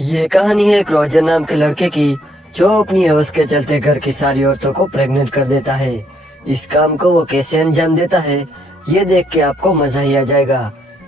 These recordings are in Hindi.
ये कहानी है एक रोजर नाम के लड़के की, जो अपनी हवस के चलते घर की सारी औरतों को प्रेग्नेंट कर देता है। इस काम को वो कैसे अंजाम देता है, ये देख के आपको मजा ही आ जाएगा।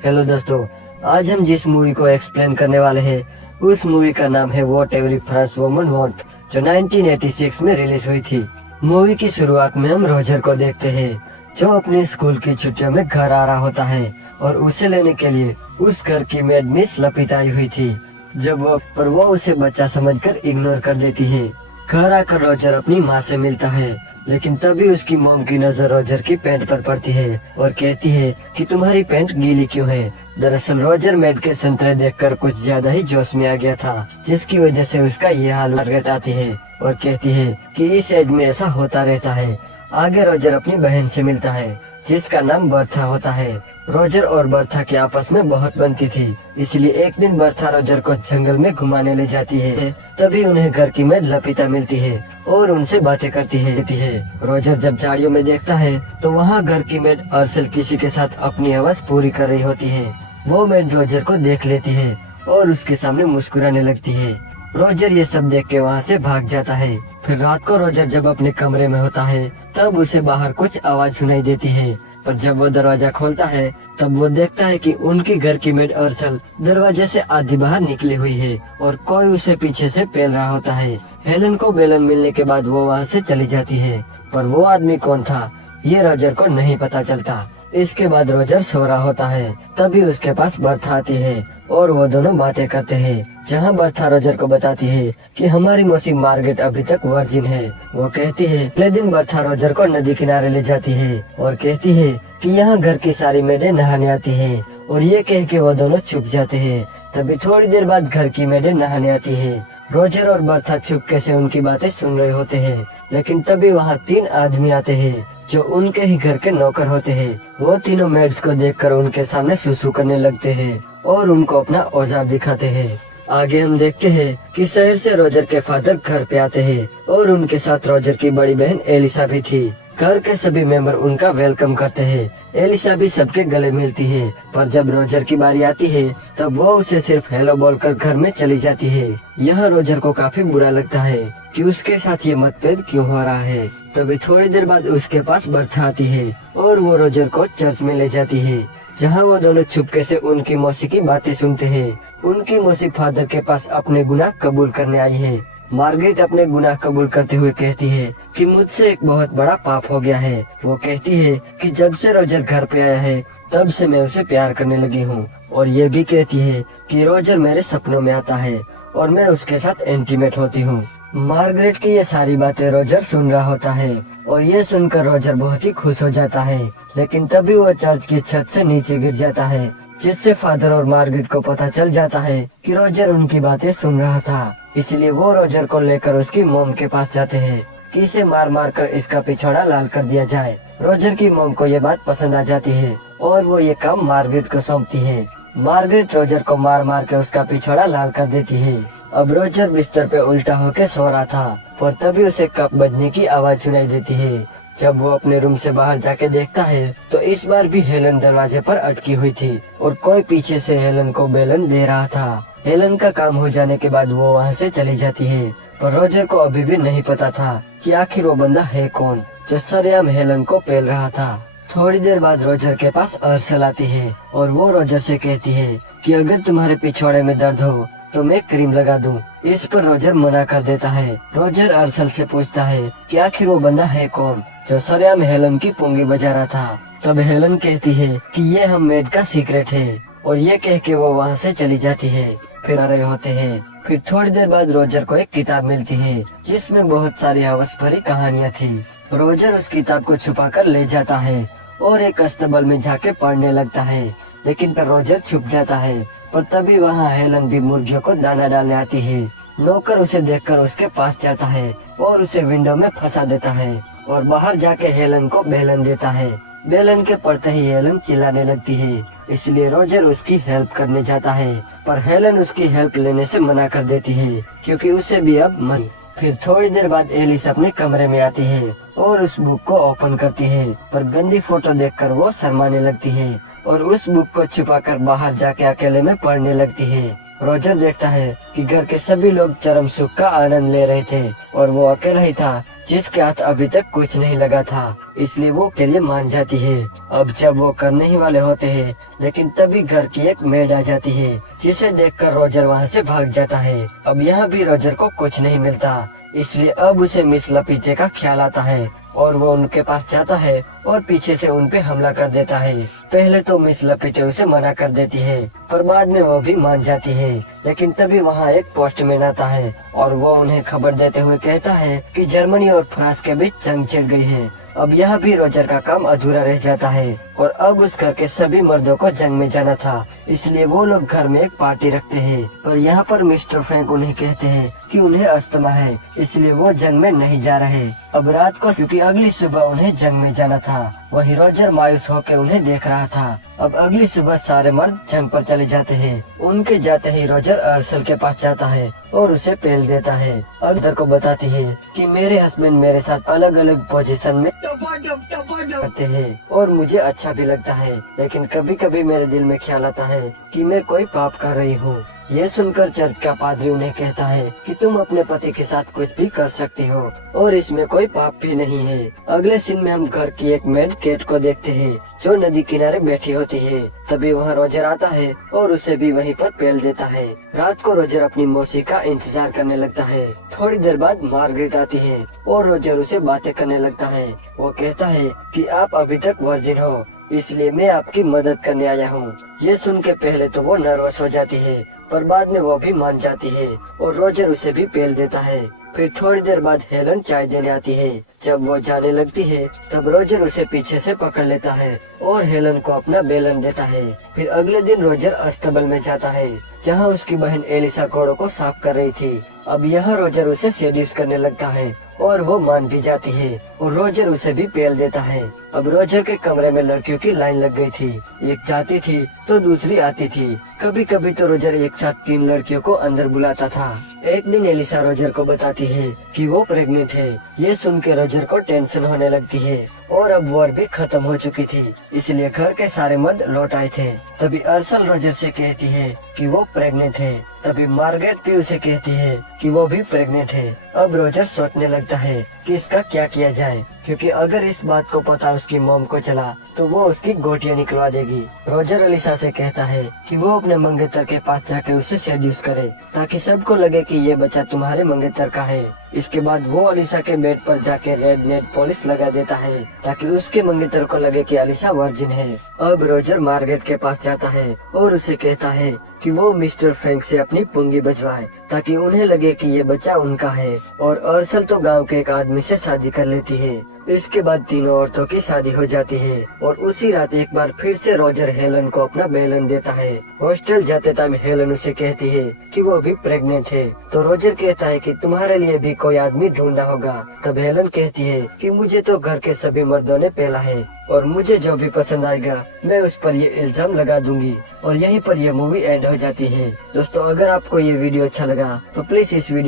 हेलो दोस्तों, आज हम जिस मूवी को एक्सप्लेन करने वाले हैं, उस मूवी का नाम है what every French woman want, जो 1986 में रिलीज हुई थी। मूवी की शुरुआत में हम रोजर को देखते हैं, जो अपने स्कूल की छुट्टियों में घर आ रहा होता है और उसे लेने के लिए उस घर की मेड मिस लपित आई हुई थी। जब वो उसे बच्चा समझकर इग्नोर कर देती है। घर आकर रोजर अपनी माँ से मिलता है, लेकिन तभी उसकी मॉम की नजर रोजर की पैंट पर पड़ती है और कहती है कि तुम्हारी पैंट गीली क्यों है। दरअसल रोजर मेड के संतरे देखकर कुछ ज्यादा ही जोश में आ गया था, जिसकी वजह से उसका ये हाल मार्गरेट आती है और कहती है कि इस एज में ऐसा होता रहता है। आगे रोजर अपनी बहन से मिलता है, जिसका नाम बर्था होता है। रोजर और बर्था की आपस में बहुत बनती थी, इसलिए एक दिन बर्था रोजर को जंगल में घुमाने ले जाती है। तभी उन्हें घर की मेड लपिता मिलती है और उनसे बातें करती है। रोजर जब झाड़ियों में देखता है तो वहाँ घर की मेड अर्सल किसी के साथ अपनी हवस पूरी कर रही होती है। वो मेड रोजर को देख लेती है और उसके सामने मुस्कुराने लगती है। रोजर ये सब देख के वहाँ से भाग जाता है। फिर रात को रोजर जब अपने कमरे में होता है, तब उसे बाहर कुछ आवाज सुनाई देती है। पर जब वो दरवाजा खोलता है, तब वो देखता है कि उनकी घर की मेड अर्चल दरवाजे से आधी बाहर निकली हुई है और कोई उसे पीछे से पेल रहा होता है। हेलन को बेलन मिलने के बाद वो वहाँ से चली जाती है, पर वो आदमी कौन था ये रोजर को नहीं पता चलता। इसके बाद रोजर सो रहा होता है, तभी उसके पास बर्था आती है और वो दोनों बातें करते हैं। जहाँ बर्था रोजर को बताती है कि हमारी मौसी मार्गरेट अभी तक वर्जिन है। वो कहती है अगले दिन बर्था रोजर को नदी किनारे ले जाती है और कहती है कि यहाँ घर की सारी मेडें नहाने आती है, और ये कह के वो दोनों चुप जाते हैं। तभी थोड़ी देर बाद घर की मेडें नहाने आती है। रोजर और बर्था चुपके से उनकी बातें सुन रहे होते हैं, लेकिन तभी वहाँ 3 आदमी आते हैं जो उनके ही घर के नौकर होते हैं। वो तीनों मेड्स को देखकर उनके सामने सुसु करने लगते हैं और उनको अपना औजार दिखाते हैं। आगे हम देखते हैं कि शहर से रोजर के फादर घर पे आते हैं और उनके साथ रोजर की बड़ी बहन एलिसा भी थी। घर के सभी मेंबर उनका वेलकम करते हैं। एलिसा भी सबके गले मिलती है, पर जब रोजर की बारी आती है तब वो उसे सिर्फ हेलो बोलकर घर में चली जाती है। यह रोजर को काफी बुरा लगता है कि उसके साथ ये मतभेद क्यों हो रहा है। तभी थोड़ी देर बाद उसके पास बर्था आती है और वो रोजर को चर्च में ले जाती है, जहाँ वो दोनों चुपके से उनकी मौसी की बातें सुनते हैं। उनकी मौसी फादर के पास अपने गुनाह कबूल करने आई है। मार्गरेट अपने गुनाह कबूल करते हुए कहती है कि मुझसे एक बहुत बड़ा पाप हो गया है। वो कहती है कि जब से रोजर घर पे आया है, तब से मैं उसे प्यार करने लगी हूँ, और ये भी कहती है कि रोजर मेरे सपनों में आता है और मैं उसके साथ इंटीमेट होती हूँ। मार्गरेट की ये सारी बातें रोजर सुन रहा होता है और ये सुनकर रोजर बहुत ही खुश हो जाता है। लेकिन तभी वो चर्च की छत से नीचे गिर जाता है, जिससे फादर और मार्गरेट को पता चल जाता है कि रोजर उनकी बातें सुन रहा था। इसलिए वो रोजर को लेकर उसकी मॉम के पास जाते हैं कि इसे मार मार कर इसका पिछवाड़ा लाल कर दिया जाए। रोजर की मॉम को ये बात पसंद आ जाती है और वो ये काम मार्गरेट को सौंपती है। मार्गरेट रोजर को मार मार के उसका पिछवाड़ा लाल कर देती है। अब रोजर बिस्तर पे उल्टा होकर सो रहा था, पर तभी उसे कप बजने की आवाज सुनाई देती है। जब वो अपने रूम से बाहर जाके देखता है तो इस बार भी हेलन दरवाजे पर अटकी हुई थी और कोई पीछे से हेलन को बेलन दे रहा था। हेलन का काम हो जाने के बाद वो वहाँ से चली जाती है, पर रोजर को अभी भी नहीं पता था कि आखिर वो बंदा है कौन जो सरेआम हेलन को पेल रहा था। थोड़ी देर बाद रोजर के पास अर्सल आती है और वो रोजर से कहती है कि अगर तुम्हारे पिछवाड़े में दर्द हो तो मैं क्रीम लगा दूं। इस पर रोजर मना कर देता है। रोजर अर्सल से पूछता है कि आखिर वो बंदा है कौन जो सरेआम हेलन की पुंगी बजा रहा था। तब हेलन कहती है कि ये हम मेड का सीक्रेट है, और ये कह के वो वहाँ से चली जाती है। फिर आ रहे होते हैं। फिर थोड़ी देर बाद रोजर को एक किताब मिलती है, जिसमें बहुत सारी हवस भरी कहानियाँ थी। रोजर उस किताब को छुपा कर ले जाता है और एक अस्तबल में जाके पढ़ने लगता है, लेकिन फिर रोजर छुप जाता है। पर तभी वहाँ हेलन भी मुर्गियों को दाना डालने आती है। नौकर उसे देखकर उसके पास जाता है और उसे विंडो में फंसा देता है और बाहर जाके हेलन को बेलन देता है। बेलन के पड़ते ही हेलन चिल्लाने लगती है, इसलिए रोजर उसकी हेल्प करने जाता है, पर हेलन उसकी हेल्प लेने से मना कर देती है क्योंकि उसे भी अब मर। फिर थोड़ी देर बाद एलिस अपने कमरे में आती है और उस बुक को ओपन करती है, पर गंदी फोटो देखकर वो शर्माने लगती है और उस बुक को छुपाकर बाहर जाके अकेले में पढ़ने लगती है। रोजर देखता है कि घर के सभी लोग चरम सुख का आनंद ले रहे थे और वो अकेला ही था जिसके हाथ अभी तक कुछ नहीं लगा था, इसलिए वो के लिए मान जाती है। अब जब वो करने ही वाले होते हैं, लेकिन तभी घर की एक मेड आ जाती है जिसे देखकर रोजर वहाँ से भाग जाता है। अब यहाँ भी रोजर को कुछ नहीं मिलता, इसलिए अब उसे मिस लपीटे का ख्याल आता है और वो उनके पास जाता है और पीछे से उन पे हमला कर देता है। पहले तो मिस लपीटे उसे मना कर देती है, पर बाद में वो भी मान जाती है। लेकिन तभी वहाँ एक पोस्टमैन आता है और वो उन्हें खबर देते हुए कहता है कि जर्मनी और फ्रांस के बीच जंग छिड़ गई है। अब यहाँ भी रोजर का काम अधूरा रह जाता है और अब उस घर के सभी मर्दों को जंग में जाना था, इसलिए वो लोग घर में एक पार्टी रखते हैं। पर यहाँ पर मिस्टर फ्रैंक उन्हें कहते हैं कि उन्हें अस्थमा है, इसलिए वो जंग में नहीं जा रहे। अब रात को क्योंकि अगली सुबह उन्हें जंग में जाना था, वहीं रोजर मायूस होकर उन्हें देख रहा था। अब अगली सुबह सारे मर्द जंग पर चले जाते हैं। उनके जाते ही रोजर अर्सल के पास जाता है और उसे पेल देता है। अगदर को बताती है कि मेरे हस्बैंड मेरे साथ अलग अलग पोजीशन में करते हैं और मुझे अच्छा भी लगता है, लेकिन कभी कभी मेरे दिल में ख्याल आता है कि मैं कोई पाप कर रही हूँ। ये सुनकर चर्च का पादरी उन्हें कहता है कि तुम अपने पति के साथ कुछ भी कर सकती हो और इसमें कोई पाप भी नहीं है। अगले सीन में हम घर की एक मेड केट को देखते हैं जो नदी किनारे बैठी होती है। तभी वहाँ रोजर आता है और उसे भी वहीं पर पेल देता है। रात को रोजर अपनी मौसी का इंतजार करने लगता है। थोड़ी देर बाद मार्गरेट आती है और रोजर उसे बातें करने लगता है। वो कहता है कि आप अभी तक वर्जिन हो, इसलिए मैं आपकी मदद करने आया हूँ। ये सुन के पहले तो वो नर्वस हो जाती है, पर बाद में वो भी मान जाती है और रोजर उसे भी पेल देता है। फिर थोड़ी देर बाद हेलन चाय देने आती है। जब वो जाने लगती है तब रोजर उसे पीछे से पकड़ लेता है और हेलन को अपना बेलन देता है। फिर अगले दिन रोजर अस्तबल में जाता है जहाँ उसकी बहन एलिसा घोड़ों को साफ कर रही थी। अब यह रोजर उसे सेड्यूस करने लगता है और वो मान भी जाती है और रोजर उसे भी पेल देता है। अब रोजर के कमरे में लड़कियों की लाइन लग गई थी, एक जाती थी तो दूसरी आती थी। कभी कभी तो रोजर एक साथ 3 लड़कियों को अंदर बुलाता था। एक दिन एलिसा रोजर को बताती है कि वो प्रेग्नेंट है। ये सुन के रोजर को टेंशन होने लगती है और अब वॉर भी खत्म हो चुकी थी, इसलिए घर के सारे मर्द लौट आए थे। तभी अर्सल रोजर से कहती है कि वो प्रेग्नेंट है। तभी मार्गरेट भी उसे कहती है कि वो भी प्रेग्नेंट है। अब रोजर सोचने लगता है कि इसका क्या किया जाए, क्योंकि अगर इस बात को पता उसकी मॉम को चला तो वो उसकी गोटियां निकलवा देगी। रोजर एलिसा से कहता है कि वो अपने मंगेतर के पास जाके उसे सेड्यूस करे ताकि सबको लगे कि ये बच्चा तुम्हारे मंगेतर का है। इसके बाद वो अलीसा के बेड पर जाके रेड नेट पॉलिश लगा देता है ताकि उसके मंगेतर को लगे कि अलीसा वर्जिन है। अब रोजर मार्गरेट के पास जाता है और उसे कहता है कि वो मिस्टर फ्रैंक से अपनी पुंगी बजवाए ताकि उन्हें लगे कि ये बच्चा उनका है। और अर्सल तो गांव के एक आदमी से शादी कर लेती है। इसके बाद तीनों औरतों की शादी हो जाती है और उसी रात एक बार फिर से रोजर हेलन को अपना बेलन देता है। हॉस्टल जाते टाइम हेलन उसे कहती है कि वो भी प्रेग्नेंट है, तो रोजर कहता है कि तुम्हारे लिए भी कोई आदमी ढूंढना होगा। तब हेलन कहती है कि मुझे तो घर के सभी मर्दों ने पेला है और मुझे जो भी पसंद आएगा मैं उस पर ये इल्जाम लगा दूंगी। और यहीं पर यह मूवी एंड हो जाती है। दोस्तों, अगर आपको ये वीडियो अच्छा लगा तो प्लीज इस वीडियो